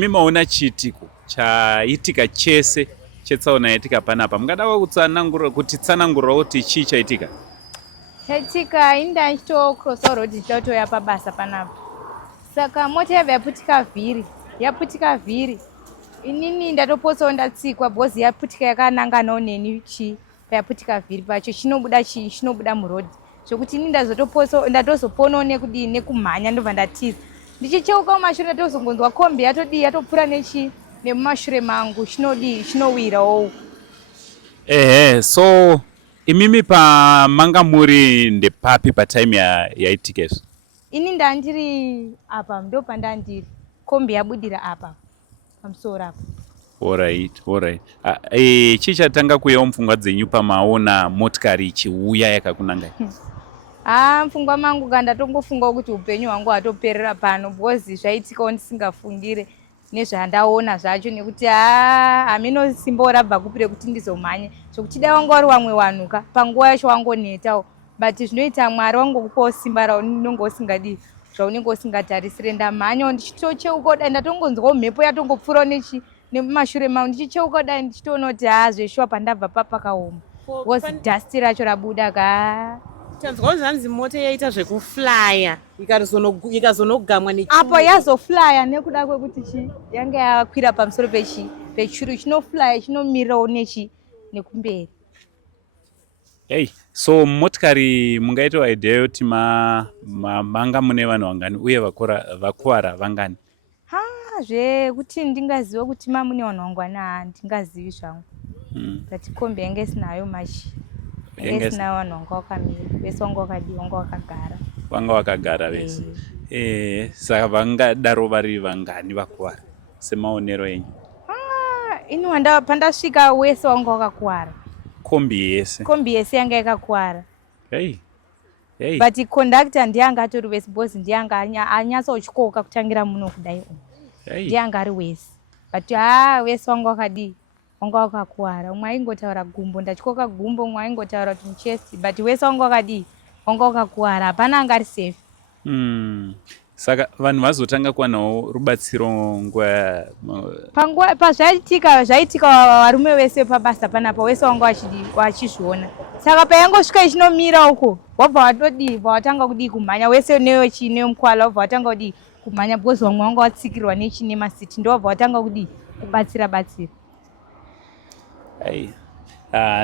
Mimaona chiitiko chaitika chese chetsaona yaitika panapa, mungadawo kutitsanangurirawo kuti chii chaitika? Chaitika inda ndichitocrossa road ndichitoya pabasa panapa, saka mota yabva yaputika vhiri, inini ndatopotsawo ndatsikwa bhozi yaputika yakananganawo neni payaputika vhiri pacho chinobuda murodhi, zvokuti ini ndatozoponawo nekumhanya ndobva ndatiza ndichicheuka mumashure ndatozongonzwa kombi yatopfuura nemumashure mangu chinowirawo. So imimi pamanga muri ndepapi patime yaitika izvo? Ini ndandiri apa, ndo pandandiri, kombi yabudira apa pamusoro apa. Alright. Chii chatanga kuuyawo mupfungwa dzenyu pamaona motikari ichiuya yakakunangai? Mupfungwa mangu ndatongofungawo kuti upenyu hwangu hwatoperera pano, because zvaitikawo ndisingafungire nezvandaona zvacho, nekuti hamino simbawo rabva kupi rekuti ndizomhanye, zvokuti dai wanga wari wamwe wanhuka panguva yacho wangonetawo, but zvinoita Mwari wangokupawo simba raunenge usingadi, zvaunenge usingatarisire. Ndamhanyawo ndichitocheuka dai ndatongonzwawo mhepo yatongopfuurawo nemumashure mangu, ndichicheuka dai ndichitoona kuti zveshuwa pandabva papakaoma, because dhasti racho rabuda tanzwawo zvanzi mota yaita zvekuflya ikazonogamwa apo yazoflya nekuda kwekuti yanga yakwira pamusoro pechuru chinoflya chinomirirawo nekumberi. So motikari mungaitawo idea yoti manga mune vanhu vangani uye vakuwara vangani? Zvekuti ndingaziva kuti mamune vanhu vangani handingazivi zvangu, but kombi yange isinayo machi, yange isinayo vanhu vanga vakamira, vese vanga vakadii, vanga vakagara vese. Saka vangadaro vari vangani vakuwara semaonero enyu? Ini pandasvika wese vanga vakakuwara, kombi yese yanga yakakuwara. But conductor ndiyanga atori wese, because ndiyanga anyatsotyoka kutangira muno kudai, ndiyanga ari wese, but wese vanga vakadii, vanga vakakuwara. Umwe aingotaura gumbo, ndatyoka gumbo, umwe aingotaura kuti muchesti, but wese vanga vakadii, vanga vakakuwara, hapana anga ari safe. Saka vanhu vazotanga kuwanawo rubatsiro nguva zvaitika varume vese pabasa panapa, wese vanga vachizviona, saka payangosvika ichinomira uko, wabva watanga kudii kumhanya, wese newemukwala wabva watanga kudii kumhanya, because vamwe vanga watsikirwa nemasiti, ndo wabva watanga kudii kubatsira.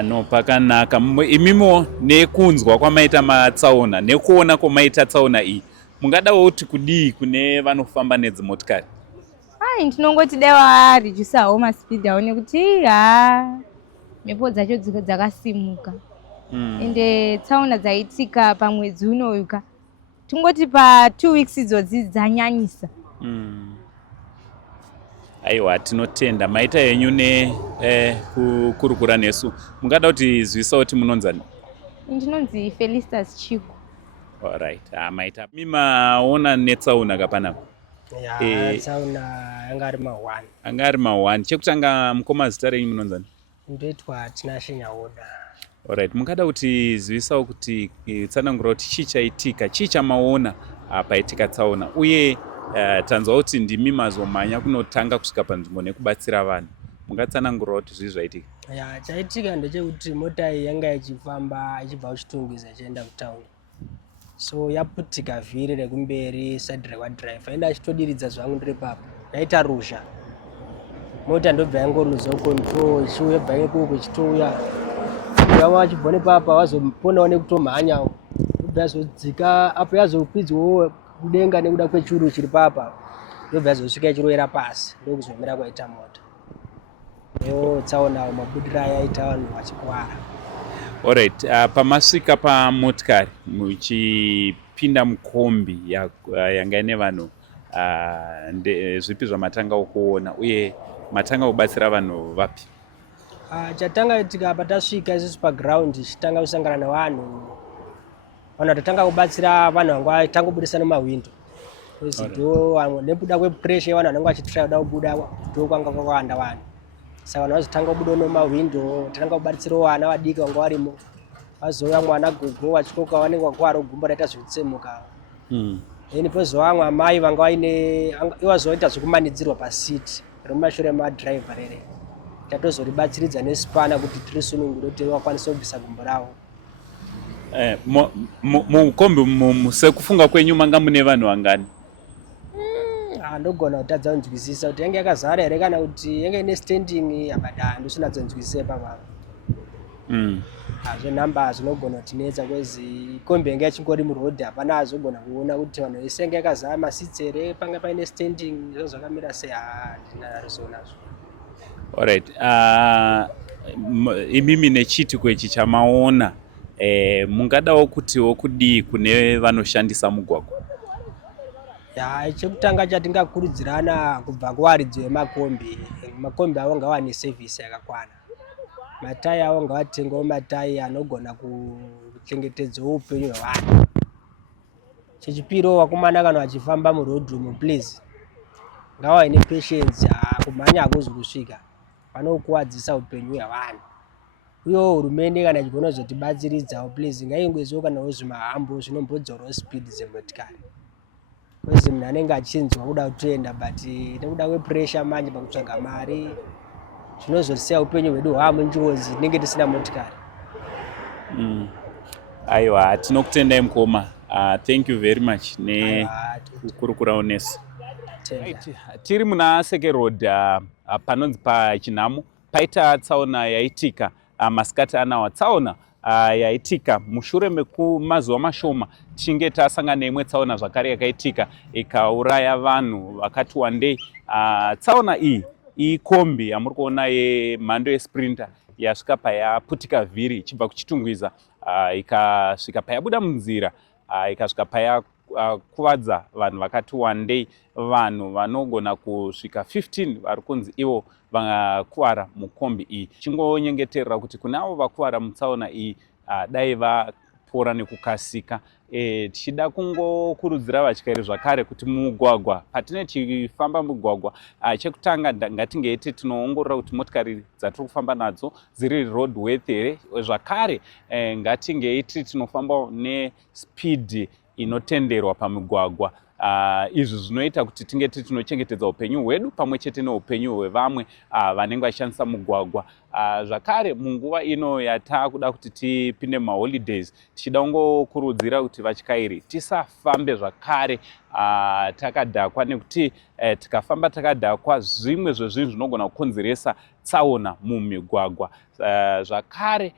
No, pakanaka. Imimo nekunzwa kwamaita matsaona nekuona kwamaita tsaona iyi, mungadawo kuti kudii kune vanofamba nedzimotikari? Ndinongoti dai varedusawo maspeed awo, nekuti mhepo dzacho dzakasimuka, ende tsaona dzaitika pamwedzi unoyuka, tongoti pa2 weeks idzodzi dzanyanyisa. Aiwa, tinotenda maita yenyu kukurukura nesu. Mungada kuti zivisa kuti munonzani? Ndinonzi Felicitas Chiku. Alright. Maita mimaona netsauna kapanapa? Tsauna yanga ari ma1. Anga ari ma1. Chekutanga mukoma zita renyu munonzani? Ndoitwa Tinashinyaoda. Alright. Mungada kuti zivisawo kuti tsanangura kuti chii chaitika, chii chamaona paitika tsauna, uye tanzwa kuti ndimi mazomhanya kunotanga kusvika panzvimbo nekubatsira vanhu. Mungatsanangura kuti zvii zvaitika? Chaitika ndechekuti mota iyi yanga ichifamba ichibva kuchitungwiza ichienda kutauni, so yaputika vhiri rekumberi side rekwadhiraivha, enda achitodiridza zvangu ndiri papo, yaita ruzha, mota ndobva yangoruzawo control ichiuya, bva ikoko ichitouya, yava achibva nepapa wazoponawo nekutomhanyawo, ndobva yazodzika apo yazokwidzwawo kudenga nekuda kwechuru chiri papa, ndobva yazosvika ichirowera pasi, ndokuzomira kwaita mota. Tsaona mabudira yaita vanhu vachikuwara. Alright. Pamasvika pamotikari muchipinda mukombi yanga ine vanhu, zvipi zvamatanga kuona uye matanga kubatsira vanhu vapi? Chatanga itika patasvika isusu paground, chitanga kusangana nevanhu tatanga kubatsira vanhu vanga vaitangobudisa nemahwindo, nekuda kwepressure yevanhu vanenge vachitrya kuda kubuda, ndo kwanga kwakawanda vanhu, saka vanhu vazotanga kubuda nemahwindo, tatanga kubatsirawo vana vadiki vanga varimo, vazouya mwana gogo vachikoka vanenge vakuwara gumbo raita zvekutsemuka. then pozovamwe amai vanga vaine iwazoita zvekumanidzirwa pasiti remumashure madhiraivha rere tatozoribatsiridza nesipana kuti tirisunungure kuti vakwanise kubvisa gumbo ravo. Mukombi sekufunga kwenyu manga mune vanhu vangani? Handogona kutadza kunzwisisa kuti yange yakazara here kana kuti yange ine standing abada ndosina dzonzwisisa ipapa. Hazvo nhamba hazvinogona kutinetsa kwezi kombi yange yachingori murodhi hapana azogona kuona kuti vanhu vese yange yakazara masitsi here panga paine standing izvo zvakamira sei handina ruzivo nazvo. Alright, imimi nechitiko ichi chamaona mungadawo kutiwo kudii kune vanoshandisa mugwagwa? Chekutanga chatingakurudzirana kubva kuvaridzi vemakombi, makombi avo ngawane sevhisi yakakwana. Matayi avo ngavatengewo matayi anogona kuchengetedzawo upenyu hwevanhu. Chechipiri vakomana kana vachifamba muroad umu please ngavave nepatience, kumhanya hakuzi kusvika, vanokuwadzisa upenyu hwevanhu. Uyewo hurumende kana ichigona kuzotibatsiridzawo please ngaingoisawo kanawo zvimahambo zvinombodzarawo speed dzemotikari. Kwezi munhu anenge achinzwa kuda kutoenda but nekuda kwepressure manje pakutsvaga mari zvinozosiya upenyu hwedu hwamunjodzi tinenge tisina motikari. Aiwa, tinokutendai mukoma. Thank you very much nekukurukurawo nesu. Tiri muna Seke Road panonzi paChinhamo paita tsaona yaitika masikati anawa. Tsaona yaitika mushure mekumazuva mashoma tinge tasangana neimwe tsaona zvakare yakaitika ikauraya vanhu vakati wandei. Tsaona iyi ikombi yamuri kuona yemhando yesprinter yasvika payaputika vhiri ichibva kuchitungwiza ikasvika payabuda munzira ikasvika payakuvadza vanhu vakati wandei. Vanhu vanogona kusvika 15 vari kunzi ivo vakuvara mukombi iyi. Chingonyengeterera kuti kune avo vakuvara mutsaona iyi dai vapora nekukasika. Tichida kungokurudzira vatyairi zvakare kuti mugwagwa patine tichifamba mugwagwa chekutanga ngatingeiti tinoongorora kuti motikari dzatiri kufamba nadzo dziri roadworthy here. Zvakare ngatingeiti tinofamba nespeed inotenderwa pamugwagwa. Izvi zvinoita kuti tinge tinochengetedza upenyu hwedu pamwe chete neupenyu hwevamwe vanenge vachishandisa mugwagwa. Zvakare munguva ino yatakuda kuti tipinde maholidays tichida kungokurudzira kuti vatyairi tisafambe zvakare takadhakwa, nekuti tikafamba takadhakwa zvimwe zvezvinhu zvinogona kukonzeresa tsaona mumigwagwa. Zvakare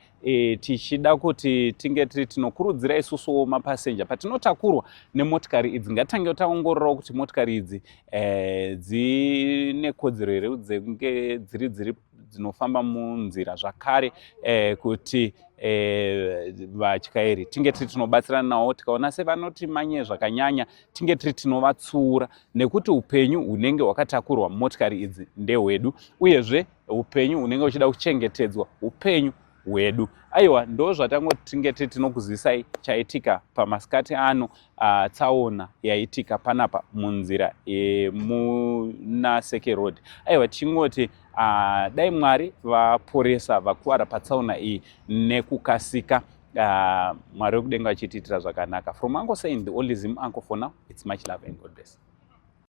tichida kuti tinge tinokurudzira isusuwo mapasenja patinotakurwa nemotikari idzi ngatange taongorora kuti motikari idzi dzine kodzero here dzenge dziri dzinofamba munzira. Zvakare kuti vatyairi tinge tinobatsirana navo tikaona sevanoti manye zvakanyanya tinge tinovatsiura, nekuti upenyu hunenge hwakatakurwa motikari idzi ndehwedu, uyezve upenyu hunenge huchida kuchengetedzwa upenyu hwedu. Aiwa, ndo zvatangoti tinge tinokuzisai chaitika pamasikati ano tsaona yaitika panapa munzira muna Seke Road. Aiwa, tingoti dai Mwari vaporesa vakuvara patsaona iyi nekukasika. Mwari wekudenga achitiitira zvakanaka. From Uncle saying the Holism Uncle for now, it's much love and God bless.